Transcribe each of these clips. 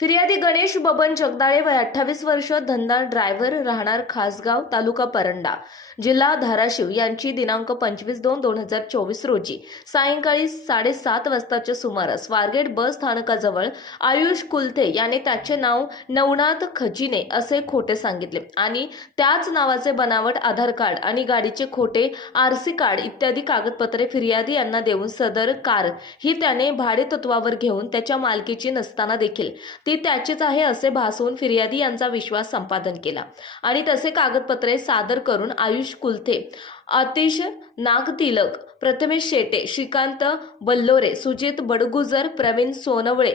फिर्यादी गणेश बबन जगदाळे वय अठ्ठावीस वर्ष धंदा ड्रायव्हर राहणार खासगाव तालुका परंडा. जिल्हा धाराशिव यांची दिनांक पंचवीस दोन दोन हजार चोवीस रोजी सायंकाळी साडेसात वाजताच्या सुमारास स्वारगेट बस स्थानकाजवळ आयुष कुलथे याने त्याचे नाव नवनाथ खजिने असे खोटे सांगितले आणि त्याच नावाचे बनावट आधार कार्ड आणि गाडीचे खोटे आरसी कार्ड इत्यादी कागदपत्रे फिर्यादी यांना देऊन सदर कार ही त्याने भाडेतत्वावर घेऊन त्याच्या मालकीची नसताना देखील. ती त्याचीच आहे असे भासवून फिर्यादी यांचा विश्वास संपादन केला. आणि तसे कागदपत्रे सादर करून आयुष कुलथे अतिश नागतिलक प्रथमेश शेटे श्रीकांत बल्लोरे सुजित बडगुजर प्रवीण सोनवळे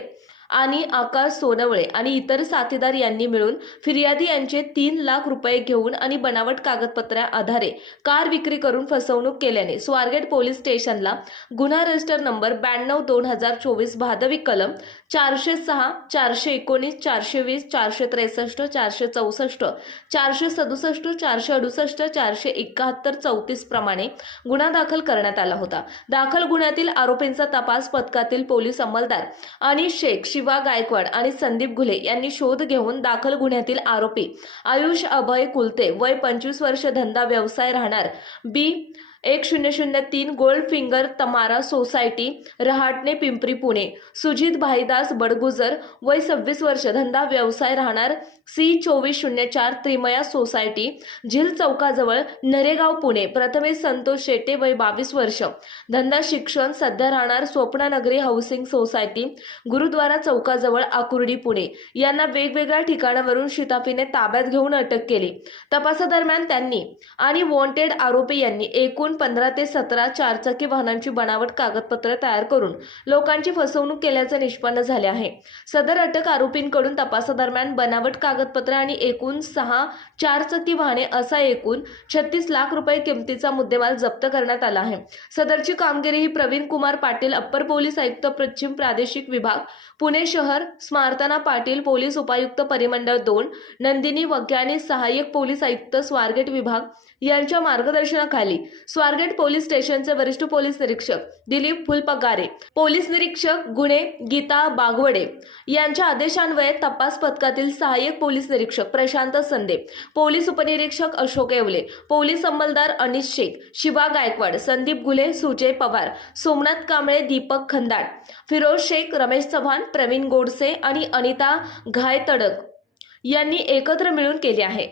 आणि आकाश सोनवळे आणि इतर साथीदार यांनी मिळून फिर्यादी यांचे तीन लाख रुपये घेऊन आणि बनावट कागदपत्रा आधारे कार विक्री करून फसवणूक केल्याने स्वारगेट पोलीस स्टेशनला गुन्हा रजिस्टर नंबर ब्याण्णव दोन हजार चोवीस भादवी कलम चारशे सहा चारशे एकोणीस चारशे वीस चारशे त्रेसष्ट चारशे चौसष्ट चारशे सदुसष्ट चारशे अडुसष्ट चारशे एकाहत्तर चौतीस प्रमाणे गुन्हा दाखल करण्यात आला होता. दाखल गुन्ह्यातील आरोपींचा तपास पथकातील पोलीस अंमलदार आणि शेख शिवा गायकवाड आणि संदीप घुले यांनी शोध घेऊन दाखल गुन्ह्यातील आरोपी आयुष अभय कुलते वय पंचवीस वर्ष धंदा व्यवसाय राहणार. बी. एक शून्य शून्य तीन गोल्ड फिंगर तमारा सोसायटी रहाटणे पिंपरी पुणे. सुजित भाईदास बडगुजर वय सव्वीस वर्ष धंदा व्यवसाय राहणार सी चोवीस शून्य चार त्रिमया सोसायटी झिल चौकाजवळ नरेगाव पुणे. प्रथमेश संतोष शेटे वय बावीस वर्ष. धंदा शिक्षण सध्या राहणार स्वप्ननगरी हाऊसिंग सोसायटी गुरुद्वारा चौकाजवळ आकुर्डी पुणे. यांना वेगवेगळ्या ठिकाणावरून शिताफीने ताब्यात घेऊन अटक केली. तपासादरम्यान त्यांनी आणि वॉन्टेड आरोपी यांनी एकूण पंधरा ते सतरा चारचाकी वाहनांची बनावट कागदपत्रे तयार करून लोकांची फसवणूक केल्याचे निष्पन्न झाले आहे. सदर अटक आरोपींकडून तपासादरम्यान बनावट कागदपत्रे आणि एकूण सहा चारचाकी वाहने असा एकूण छत्तीस लाख रुपये किमतीचा मुद्देमाल जप्त करण्यात आला आहे. सदरची कामगिरी ही प्रवीण कुमार पाटील अप्पर पोलीस आयुक्त पश्चिम प्रादेशिक विभाग पुणे शहर स्मार्तना पाटील पोलीस उपायुक्त परिमंडळ दोन नंदिनी वग्याने सहाय्यक पोलीस आयुक्त स्वारगेट विभाग यांच्या मार्गदर्शनाखाली स्वारगेट पोलीस स्टेशनचे वरिष्ठ पोलीस निरीक्षक दिलीप फुलपगारे पोलीस निरीक्षक गुणे गीता बागवडे यांच्या आदेशान्वये तपास पथकातील सहाय्यक पोलीस निरीक्षक प्रशांत संदे पोलीस उपनिरीक्षक अशोक येवले पोलीस अंमलदार अनिश शेख शिवा गायकवाड संदीप गुले सुजय पवार सोमनाथ कांबळे दीपक खंदाड फिरोज शेख रमेश चव्हाण प्रवीण गोडसे आणि अनिता घायतडक यांनी एकत्र मिळून केले आहे.